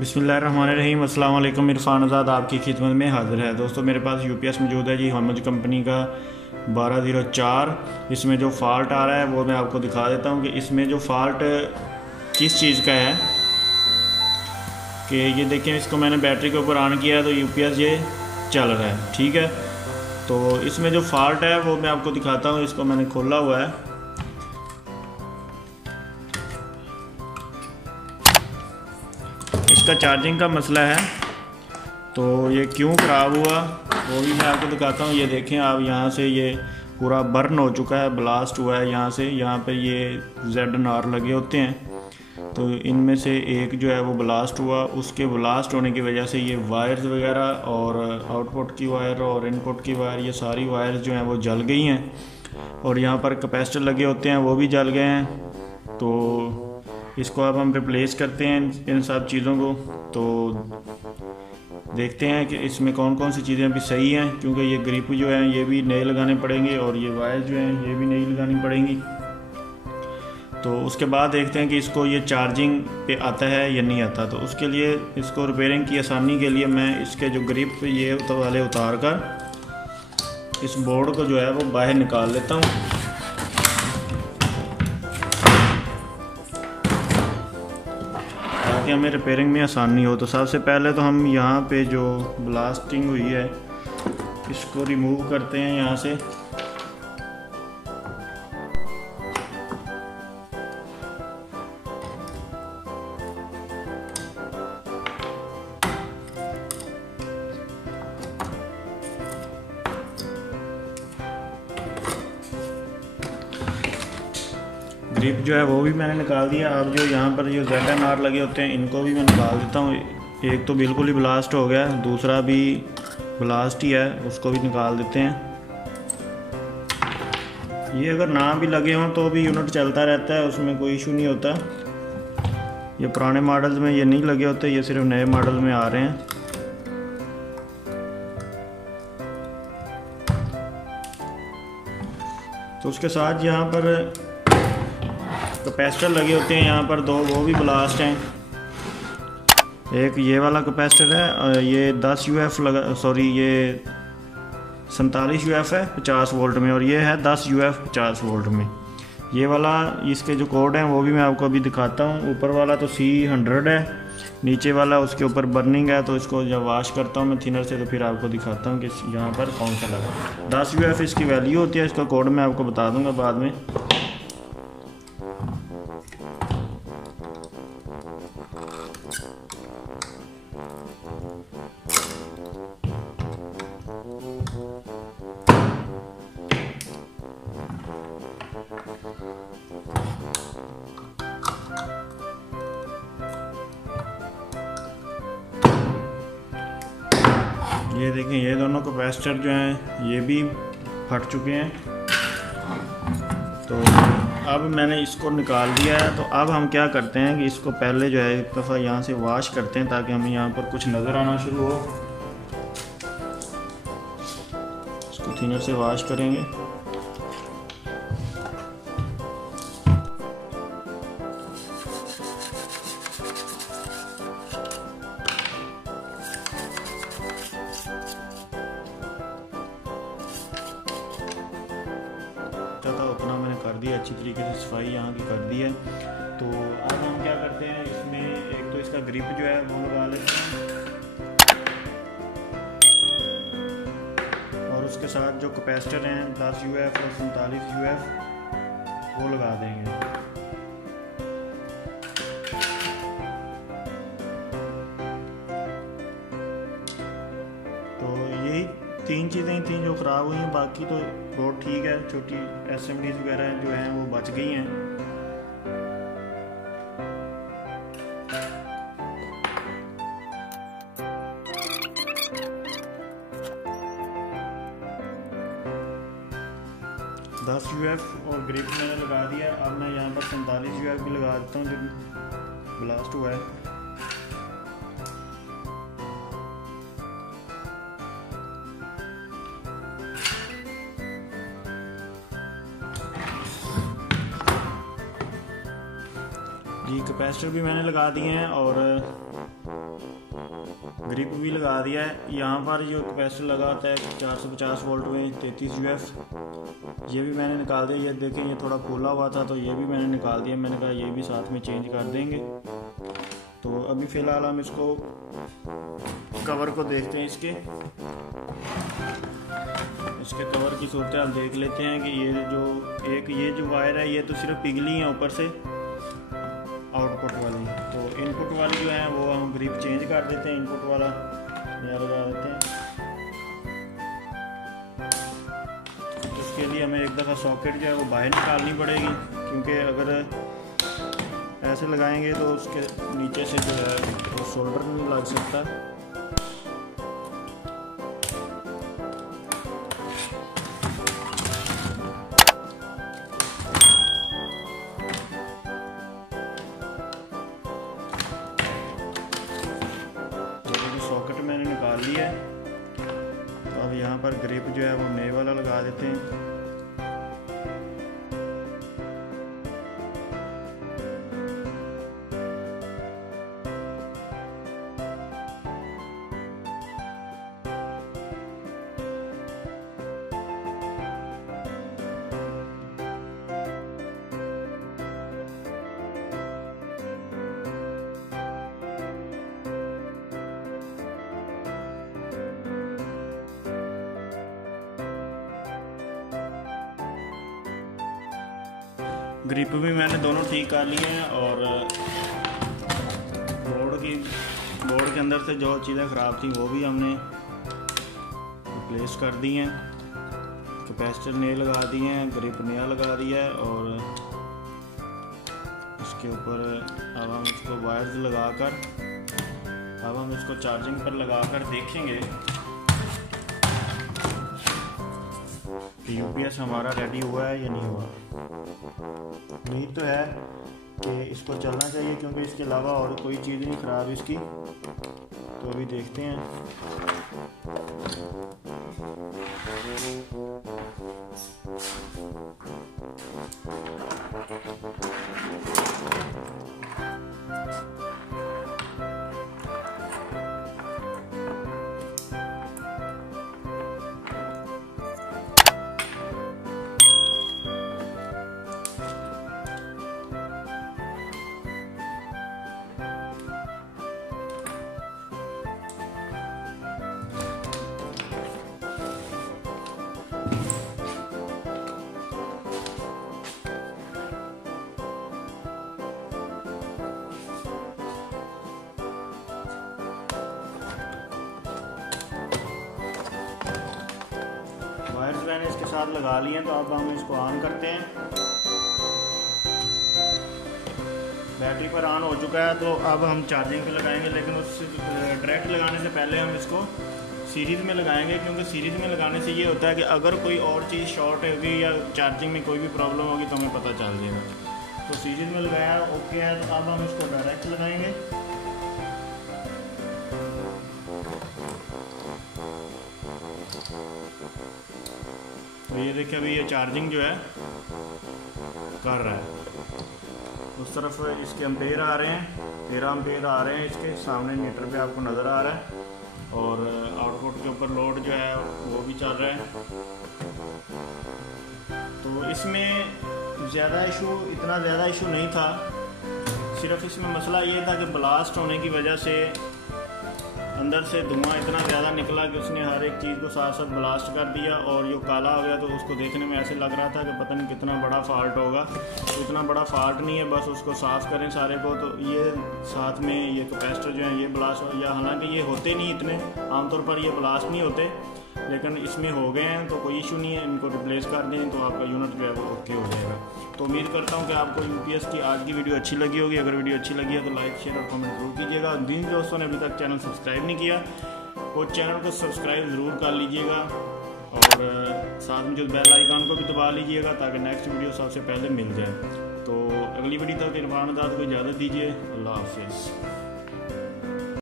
बिस्मिल्लाहिर्रहमानिर्रहीम। अस्सलाम वालेकुम। इरफान आज़ाद आपकी खिदमत में हाज़िर है। दोस्तों मेरे पास यूपीएस मौजूद है जी, हमज कंपनी का 1204। इसमें जो फ़ाल्ट आ रहा है वो मैं आपको दिखा देता हूँ कि इसमें जो फ़ाल्ट किस चीज़ का है। कि ये देखें, इसको मैंने बैटरी के ऊपर ऑन किया है तो यूपीएस ये चल रहा है, ठीक है। तो इसमें जो फ़ाल्ट है वो मैं आपको दिखाता हूँ। इसको मैंने खोला हुआ है। इसका चार्जिंग का मसला है, तो ये क्यों ख़राब हुआ वो भी मैं आपको दिखाता हूँ। ये देखें आप, यहाँ से ये पूरा बर्न हो चुका है, ब्लास्ट हुआ है यहाँ से। यहाँ पे ये ZNR लगे होते हैं, तो इनमें से एक जो है वो ब्लास्ट हुआ। उसके ब्लास्ट होने की वजह से ये वायर्स वगैरह और आउटपुट की वायर और इनपुट की वायर, ये सारी वायर्स जो हैं वो जल गई हैं। और यहाँ पर कैपेसिटर लगे होते हैं वो भी जल गए हैं। तो इसको अब हम रिप्लेस करते हैं इन सब चीज़ों को। तो देखते हैं कि इसमें कौन कौन सी चीज़ें अभी सही हैं, क्योंकि ये ग्रिप जो है ये भी नए लगाने पड़ेंगे और ये वायर जो हैं ये भी नई लगानी पड़ेंगी। तो उसके बाद देखते हैं कि इसको ये चार्जिंग पे आता है या नहीं आता। तो उसके लिए, इसको रिपेयरिंग की आसानी के लिए, मैं इसके जो ग्रिप ये वाले उतार कर इस बोर्ड को जो है वो बाहर निकाल लेता हूँ, ताकि हमें रिपेयरिंग में आसानी हो। तो सबसे पहले तो हम यहाँ पे जो ब्लास्टिंग हुई है इसको रिमूव करते हैं यहाँ से। ग्रिप जो है वो भी मैंने निकाल दिया। अब जो यहाँ पर जो ZNR लगे होते हैं इनको भी मैं निकाल देता हूँ। एक तो बिल्कुल ही ब्लास्ट हो गया, दूसरा भी ब्लास्ट ही है, उसको भी निकाल देते हैं। ये अगर ना भी लगे हों तो भी यूनिट चलता रहता है, उसमें कोई इशू नहीं होता। ये पुराने मॉडल्स में ये नहीं लगे होते, ये सिर्फ नए मॉडल में आ रहे हैं। तो उसके साथ यहाँ पर कैपेसिटर लगे होते हैं यहाँ पर दो, वो भी ब्लास्ट हैं। एक ये वाला कैपेसिटर है, ये 10 UF लगा, सॉरी ये 47 UF है 50 वोल्ट में, और ये है 10 UF 50 वोल्ट में। ये वाला, इसके जो कोड हैं वो भी मैं आपको अभी दिखाता हूँ। ऊपर वाला तो C100 है, नीचे वाला उसके ऊपर बर्निंग है। तो इसको जब वॉश करता हूँ मैं थिनर से, तो फिर आपको दिखाता हूँ कि यहाँ पर कौन सा लगा। 10 UF इसकी वैल्यू होती है, इसका कोड मैं आपको बता दूँगा बाद में। ये देखें, ये दोनों कैपेसिटर जो हैं ये भी फट चुके हैं। तो अब मैंने इसको निकाल दिया है। तो अब हम क्या करते हैं कि इसको पहले जो है एक दफ़ा यहाँ से वॉश करते हैं, ताकि हमें यहाँ पर कुछ नज़र आना शुरू हो। इसको थिनर से वॉश करेंगे। था उतना मैंने कर दिया, अच्छी तरीके से सफाई यहाँ की कर दी है। तो अब हम क्या करते हैं, इसमें एक तो इसका ग्रिप जो है वो लगा लेते हैं, और उसके साथ जो कैपेसिटर हैं 10 UF और 47 UF वो लगा देंगे। तो यही तीन चीज़ें थी जो ख़राब हुई हैं, बाकी तो बहुत ठीक है। छोटी असेंबलीज वगैरह जो हैं वो बच गई हैं। दस UF और ग्रिप मैंने लगा दिया। अब मैं यहाँ पर 47 UF भी लगा देता हूँ जो ब्लास्ट हुआ है। जी कैपेसिटर भी मैंने लगा दिए हैं और ग्रिप भी लगा दिया है। यहाँ पर जो कैपेसिटर लगा होता है 450 वोल्ट में 33 UF, ये भी मैंने निकाल दिया। ये देखें ये थोड़ा फूला हुआ था तो ये भी मैंने निकाल दिया। मैंने कहा ये भी साथ में चेंज कर देंगे। तो अभी फ़िलहाल हम इसको कवर को देखते हैं। इसके कवर की सूरत हाल देख लेते हैं कि ये जो वायर है ये तो सिर्फ पिघली है ऊपर से आउटपुट वाली। तो इनपुट वाली जो है वो हम ग्रिप चेंज कर देते हैं। इनपुट वाला नया लगा देते हैं। इसके लिए हमें एक दफ़ा सॉकेट जो है वो बाहर निकालनी पड़ेगी, क्योंकि अगर ऐसे लगाएंगे तो उसके नीचे से जो है वो सोल्डर नहीं लग सकता। सॉकेट मैंने निकाल लिया है। तो अब यहाँ पर ग्रिप जो है वो नए वाला लगा देते हैं। ग्रिप भी मैंने दोनों ठीक कर लिए हैं और बोर्ड के अंदर से जो चीज़ें ख़राब थी वो भी हमने रिप्लेस कर दी हैं। कैपेसिटर नए लगा दिए हैं, ग्रिप नया लगा दिया है और इसके ऊपर अब हम इसको वायर्स लगाकर अब हम इसको चार्जिंग पर लगाकर देखेंगे कि UPS हमारा रेडी हुआ है या नहीं हुआ। उम्मीद तो है कि इसको चलना चाहिए, क्योंकि इसके अलावा और कोई चीज़ नहीं ख़राब इसकी। तो अभी देखते हैं। वायर्स मैंने इसके साथ लगा लिए हैं। तो अब हम इसको ऑन करते हैं। बैटरी पर ऑन हो चुका है। तो अब हम चार्जिंग पे लगाएंगे, लेकिन उससे डायरेक्ट लगाने से पहले हम इसको सीरीज़ में लगाएंगे, क्योंकि सीरीज़ में लगाने से ये होता है कि अगर कोई और चीज़ शॉर्ट होगी या चार्जिंग में कोई भी प्रॉब्लम होगी तो हमें पता चल जाएगा। तो सीरीज़ में लगाया ओके है। तो अब हम इसको डायरेक्ट लगाएंगे। तो ये देखिए अभी ये चार्जिंग जो है कर रहा है। उस तरफ इसके एम्पेयर आ रहे हैं, 13 एम्पेयर आ रहे हैं इसके सामने मीटर पे आपको नज़र आ रहा है। और आउटपुट के ऊपर लोड जो है वो भी चल रहा है। तो इसमें इतना ज़्यादा इशू नहीं था। सिर्फ इसमें मसला ये था कि ब्लास्ट होने की वजह से अंदर से धुआं इतना ज़्यादा निकला कि उसने हर एक चीज़ को साथ साथ ब्लास्ट कर दिया और ये काला हो गया। तो उसको देखने में ऐसे लग रहा था कि पता नहीं कितना बड़ा फॉल्ट होगा। तो इतना बड़ा फॉल्ट नहीं है, बस उसको साफ़ करें सारे को। तो ये साथ में ये कैपेसिटर जो है ये ब्लास्ट या हालांकि ये होते नहीं इतने, आमतौर पर ये ब्लास्ट नहीं होते, लेकिन इसमें हो गए हैं तो कोई इशू नहीं है। इनको रिप्लेस कर दें तो आपका यूनिट जो है वो ओके हो जाएगा। तो उम्मीद करता हूँ कि आपको UPS की आज की वीडियो अच्छी लगी होगी। अगर वीडियो अच्छी लगी है तो लाइक शेयर और कमेंट जरूर कीजिएगा। जिन दोस्तों ने अभी तक चैनल सब्सक्राइब नहीं किया वो चैनल को सब्सक्राइब ज़रूर कर लीजिएगा और साथ में जो बेल आइकन को भी दबा लीजिएगा ताकि नेक्स्ट वीडियो सबसे पहले मिल जाए। तो अगली वीडियो तक इरफान दाद को इजाज़त दीजिए। अल्लाह हाफिज़।